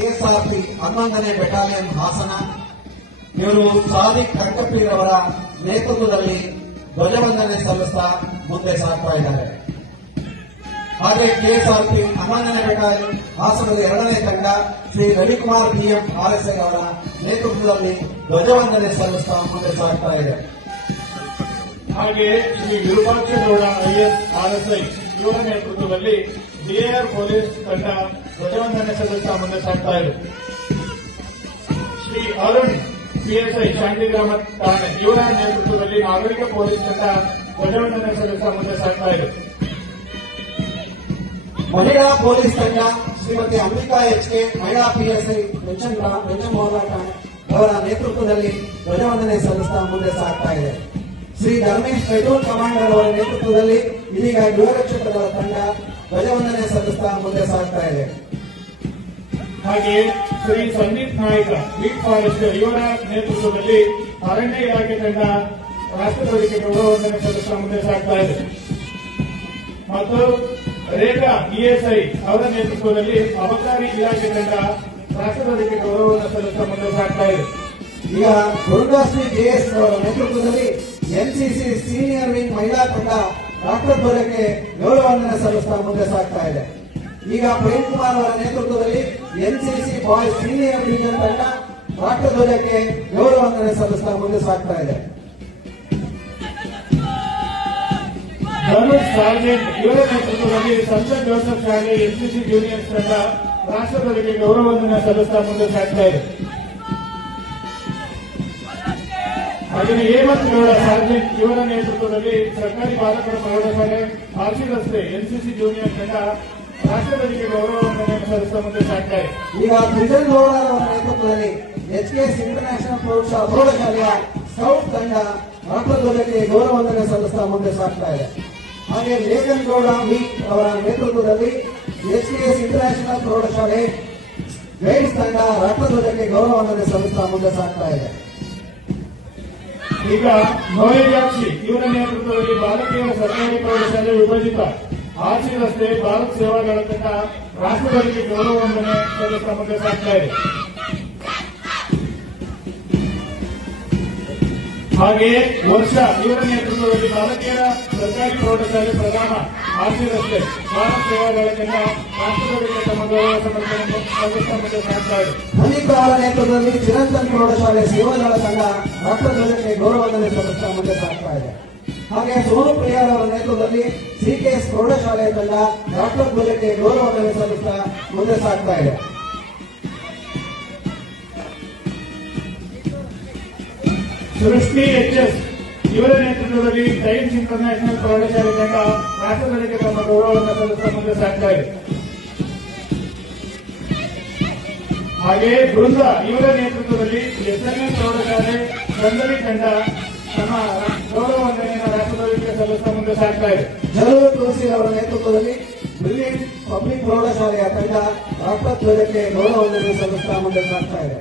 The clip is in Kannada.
ಕೆಎಸ್ಆರ್ಪಿ 11ನೇ ಬೆಟಾಲಿಯನ್ ಹಾಸನ ಇವರು ಸಾದಿಕ್ ಕರ್ಕಪೀರ್ ಅವರ ನೇತೃತ್ವದಲ್ಲಿ ಧ್ವಜವಂದನೆ ಸಲ್ಲಿಸ್ತಾ ಮುಂದೆ ಸಾಗ್ತಾ ಇದ್ದಾರೆ. ಹಾಗೆ ಕೆಎಸ್ಆರ್ಪಿ 11ನೇ ಬೆಟಾಲಿಯನ್ ಹಾಸನದ 2ನೇ ತಂಡ ಶ್ರೀ ರವಿಕುಮಾರ್ ಬಿಎಂ ಆರ್ಎಸ್ಐ ಅವರ ನೇತೃತ್ವದಲ್ಲಿ ಧ್ವಜವಂದನೆ ಸಲ್ಲಿಸ್ತಾ ಮುಂದೆ ಸಾಗ್ತಾ ಇದೆ. ಹಾಗೆ ಶ್ರೀ ವಿರೂಪಾಕ್ಷಗೌಡ ಐಎಸ್ ಆರ್ಎಸ್ಐ ಇವರ ನೇತೃತ್ವದಲ್ಲಿ ಬಿಎಆರ್ ಪೊಲೀಸ್ ತಂಡ ಧ್ವಜವಂದನೆ ಸಲ್ಲಿಸ್ತಾ ಮುಂದೆ ಸಾಗ್ತಾ ಇದೆ. ಶ್ರೀ ಅರುಣ್ ಪಿಎಸ್ಐ ಶಾಂತಿಗ್ರಾಮ ಠಾಣೆ ಇವರ ನೇತೃತ್ವದಲ್ಲಿ ನಾಗರಿಕ ಪೊಲೀಸ್ ತಂಡ ಧ್ವಜವಂದನೆ ಸಲ್ಲಿಸ್ತಾ ಮುಂದೆ ಸಾಗ್ತಾ ಇದೆ. ಮಹಿಳಾ ಪೊಲೀಸ್ ತಂಡ ಶ್ರೀಮತಿ ಅಂಬಿಕಾ ಎಚ್ಕೆ ಮಹಿಳಾ ಪಿಎಸ್ಐ ಪೆನ್ಷನ್ ಮೋಹನ ಠಾಣೆ ಅವರ ನೇತೃತ್ವದಲ್ಲಿ ಧ್ವಜವಂದನೆ ಸಲ್ಲಿಸ್ತಾ ಮುಂದೆ ಸಾಗ್ತಾ ಇದೆ. ಶ್ರೀ ಧರ್ಮೇಶ್ ಪೆಟ್ರೋಲ್ ಕಮಾಂಡರ್ ಅವರ ನೇತೃತ್ವದಲ್ಲಿ ಇದೀಗ ಗೃಹರಕ್ಷಕರ ತಂಡ ಧ್ವಜವಂದನೆ ಸಲ್ಲಿಸ್ತಾ ಮುಂದೆ ಸಾಗ್ತಾ ಇದೆ. ಹಾಗೆ ಶ್ರೀ ಸಂದೀಪ್ ನಾಯ್ಕ ಬೀಟ್ ಫಾರೆಸ್ಟರ್ ಇವರ ನೇತೃತ್ವದಲ್ಲಿ ಅರಣ್ಯ ಇಲಾಖೆ ತಂಡ ರಾಷ್ಟ್ರಧ್ವಜಕ್ಕೆ ಗೌರವವಂದನೆ ಸಲ್ಲಿಸ್ತಾ ಮುಂದೆ ಸಾಗ್ತಾ ಇದೆ. ಮತ್ತು ರೇಖಾ ಇಎಸ್ಐ ಅವರ ನೇತೃತ್ವದಲ್ಲಿ ಅಬಕಾರಿ ಇಲಾಖೆ ತಂಡ ರಾಷ್ಟ್ರಧ್ವಜಕ್ಕೆ ಗೌರವವನ್ನು ಸಲ್ಲಿಸ್ತಾ ಮುಂದೆ ಸಾಗ್ತಾ ಇದೆ. ಈಗ ದುರ್ಗಾಶ್ರೀ ಜೆಎಸ್ ಅವರ ನೇತೃತ್ವದಲ್ಲಿ ಎನ್ಸಿಸಿ ಸೀನಿಯರ್ ವಿಂಗ್ ಮಹಿಳಾ ತಂಡ ರಾಷ್ಟ್ರಧ್ವಜಕ್ಕೆ ಗೌರವವಂದನೆ ಸಲ್ಲಿಸ್ತಾ ಮುಂದೆ ಸಾಗ್ತಾ ಇದೆ. ಈಗ ಪ್ರೇಮ್ ಕುಮಾರ್ ಅವರ ನೇತೃತ್ವದಲ್ಲಿ ಎನ್ಸಿಸಿ ಬಾಯ್ಸ್ ಸೀನಿಯರ್ ಡಿವಿಷನ್ ತಂಡ ರಾಷ್ಟ್ರಧ್ವಜಕ್ಕೆ ಗೌರವವಂದನೆ ಸಲ್ಲಿಸ್ತಾ ಮುಂದೆ ಸಾಗ್ತಾ ಇದೆ. ಧನುಷ್ ಸಾರ್ಜೆಂಟ್ ಇವರ ನೇತೃತ್ವದಲ್ಲಿ ಸಂತ ಜೋಸೆಫ್ ಶಾಲೆ ಎನ್ಸಿಸಿ ಜೂನಿಯರ್ಸ್ ತಂಡ ರಾಷ್ಟ್ರಧ್ವಜಕ್ಕೆ ಗೌರವವಂದನೆ ಸಲ್ಲಿಸ್ತಾ ಮುಂದೆ ಸಾಗ್ತಾ ಇದೆ. ಹಾಗೆಯೇ ಹೇಮಂತ್ ಗೌಡ ಸಾರ್ಜೆಂಟ್ ಇವರ ನೇತೃತ್ವದಲ್ಲಿ ಸರ್ಕಾರಿ ಬಾಲಕರ ಪ್ರೌಢಶಾಲೆ ಆರ್ಸಿ ರಸ್ತೆ ಎನ್ಸಿಸಿ ಜೂನಿಯರ್ ತಂಡ ರಾಷ್ಟ್ರಧ್ವಜಕ್ಕೆ ಗೌರವವಂದನೆ ಸಲ್ಲಿಸ್ತಾ ಮುಂದೆ ಸಾಗ್ತಾ ಇದೆ. ಈಗ ಬಿಜಲ್ ಗೌಡ ಅವರ ನೇತೃತ್ವದಲ್ಲಿ ಎಚ್ಕೆಎಸ್ ಇಂಟರ್ನ್ಯಾಷನಲ್ ಪ್ರೌಢಶಾಲೆಯ ಸ್ಕೌಟ್ ತಂಡ ರಾಷ್ಟ್ರಧ್ವಜಕ್ಕೆ ಗೌರವವಂದನೆ ಸಲ್ಲಿಸ್ತಾ ಮುಂದೆ ಸಾಗ್ತಾ ಇದೆ. ಹಾಗೆ ಲೇಖನ್ ಗೌಡ ವಿ ಅವರ ನೇತೃತ್ವದಲ್ಲಿ ಎಚ್ಕೆಎಸ್ ಇಂಟರ್ನ್ಯಾಷನಲ್ ಪ್ರೌಢಶಾಲೆ ಗೈಡ್ಸ್ ತಂಡ ರಾಷ್ಟ್ರಧ್ವಜಕ್ಕೆ ಗೌರವವಂದನೆ ಸಲ್ಲಿಸ್ತಾ ಮುಂದೆ ಸಾಗ್ತಾ ಇದೆ. ಈಗ ನೋಯಜಾಕ್ಷಿ ಇವರ ನೇತೃತ್ವದಲ್ಲಿ ಬಾಲಕಿಯರ ಸರ್ಕಾರಿ ಪ್ರೌಢಶಾಲೆ ವಿಭಜಿತ ಆರ್ಸಿ ರಸ್ತೆ ಭಾರತ್ ಸೇವಾಗಳ ತಂಡ ರಾಷ್ಟ್ರಧ್ವಜಕ್ಕೆ ಗೌರವವಂದನೆ ಸಲ್ಲಿಸ್ತಾ ಮುಂದೆ ಸಾಗ್ತಾ ಇದೆ. ಹಾಗೆಯೇ ವರ್ಷ ಇವರ ನೇತೃತ್ವದಲ್ಲಿ ಬಾಲಕಿಯರ ಸರ್ಕಾರಿ ಪ್ರೌಢಶಾಲೆ ಪ್ರಧಾನ ಆರ್ಸಿ ರಸ್ತೆ ಭಾರತ್ ಸೇವಾಗಳ ತಂಡ ರಾಷ್ಟ್ರಧ್ವಜಕ್ಕೆ ತಮ್ಮ ಗೌರವ ಸಮರ್ಪಣೆ ಸಲ್ಲಿಸ್ತಾ ಮುಂದೆ ಸಾಗ್ತಾ ಇದೆ. ಅನಿತಾ ಅವರ ನೇತೃತ್ವದಲ್ಲಿ ಚಿರಂತನ್ ಪ್ರೌಢಶಾಲೆ ಸೇವಾದಳ ತಂಡ ರಾಷ್ಟ್ರಧ್ವಜಕ್ಕೆ ಗೌರವವಂದನೆ ಸಲ್ಲಿಸ್ತಾ ಮುಂದೆ ಸಾಗ್ತಾ ಇದೆ. ಹಾಗೆ ಸೋನು ಪ್ರಿಯಾ ಅವರ ನೇತೃತ್ವದಲ್ಲಿ ಸಿಕೆಎಸ್ ಪ್ರೌಢಶಾಲೆಯ ತಂಡ ರಾಷ್ಟ್ರಧ್ವಜಕ್ಕೆ ಗೌರವವಂದನೆ ಸಲ್ಲಿಸ್ತಾ ಮುಂದೆ ಸಾಗ್ತಾ ಇದೆ. ಸೃಷ್ಟಿ ಎಚ್ಎಸ್ ಇವರ ನೇತೃತ್ವದಲ್ಲಿ ಟೈಮ್ಸ್ ಇಂಟರ್ನ್ಯಾಷನಲ್ ಪ್ರೌಢಶಾಲೆ ತಂಡ ರಾಷ್ಟ್ರಧ್ವಜಕ್ಕೆ ತಮ್ಮ ಗೌರವವನ್ನು ಸಲ್ಲಿಸ್ತಾ ಮುಂದೆ ಸಾಗ್ತಾ ಇದೆ. ಹಾಗೆಯೇ ಬೃಂದ ಇವರ ನೇತೃತ್ವದಲ್ಲಿ ಎಸ್ಎನ್ಎಸ್ ಪ್ರೌಢಶಾಲೆ ಗಂಗಲಿ ತಂಡ ತಮ್ಮ ಗೌರವವಂದನೆಯನ್ನು ರಾಷ್ಟ್ರಧ್ವಜಕ್ಕೆ ಸಲ್ಲಿಸ್ತಾ ಮುಂದೆ ಸಾಗ್ತಾ ಇದೆ. ಜಲೂರು ತುಳಸಿ ಅವರ ನೇತೃತ್ವದಲ್ಲಿ ಬ್ರಿಲಿಯಂಟ್ ಪಬ್ಲಿಕ್ ಪ್ರೌಢಶಾಲೆಯ ತಂಡ ರಾಷ್ಟ್ರಧ್ವಜಕ್ಕೆ ಗೌರವವಂದನೆ ಸಲ್ಲಿಸ್ತಾ ಮುಂದೆ ಸಾಗ್ತಾ ಇದೆ.